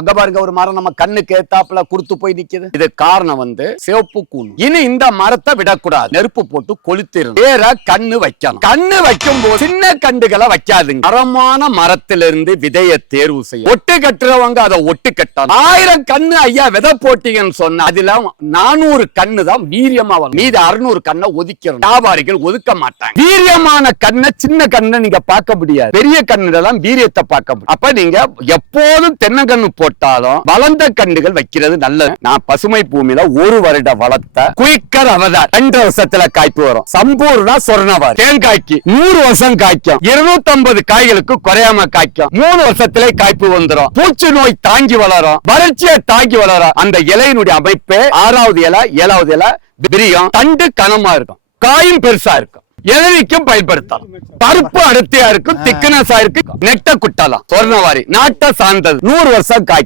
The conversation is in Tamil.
அங்க பாருங்க ஒரு மரம் நம்ம கண்ணுக்கு ஏத்தாப்புல குடுத்து போய் நிக்குது. இது காரணம் வந்து சிவப்பு கூண் இனி இந்த மரத்தை விடக்கூடாது. நெருப்பு போட்டு கொளுத்திரும் வேற கண்ணு வைக்கணும். கண்ணு வைக்கும் போது சின்ன கண்டுகளை வைக்காதுங்க. மரமான மரத்திலிருந்து விதைய தேர்வு செய்யும் ஒட்டு கட்டுறவங்க அதை ஒட்டு கட்டணும். ஆயிரம் கண்ணு ஐயா விதை போட்டீங்கன்னு சொன்ன அதுல நானூறு கண்ணு தான் வீரியமா வரும். மீது அறுநூறு கண்ணை ஒதுக்கிறோம் வியாபாரிகள் ஒதுக்க மாட்டாங்க. வீரியமான கண்ணை சின்ன கண்ணை நீங்க பார்க்க முடியாது. பெரிய கண்ணுல தான் வீரியத்தை பார்க்க முடியும். அப்ப நீங்க எப்போதும் தென்னங்கண்ணு போட்டாலும் வளர்ந்த கண்டுகள் வைக்கிறது நல்லது. நான் பசுமை பூமியில ஒரு வருட வளர்த்த குயிக்கர் அவதார். ரெண்டு வருஷத்துல காய்ப்பு வரும். சம்பூர்ணா சொர்ணவார். தேங்காய்க்கு நூறு வருஷம் காய்க்கும். இருநூத்தி ஐம்பது காய்களுக்கு குறையாம காய்க்கும். மூணு வருஷத்திலே காய்ப்பு வந்துடும் பூச்சி நோய் தாங்கி வளரும். வறட்சியை தாங்கி வளரும். அந்த இலையினுடைய அமைப்பு ஆறாவது இலை ஏழாவது இலை விரியும். தண்டு கனமா இருக்கும். காயும் பெருசா இருக்கும். எதிரிக்கும் பயன்படுத்தலாம். பருப்பு அடர்த்தியா இருக்கும் திக்கனஸா இருக்கு நெட்ட குட்டலாம். சொர்ணவாரி நாட்டை சார்ந்தது. நூறு வருஷம் காய்க்கும்.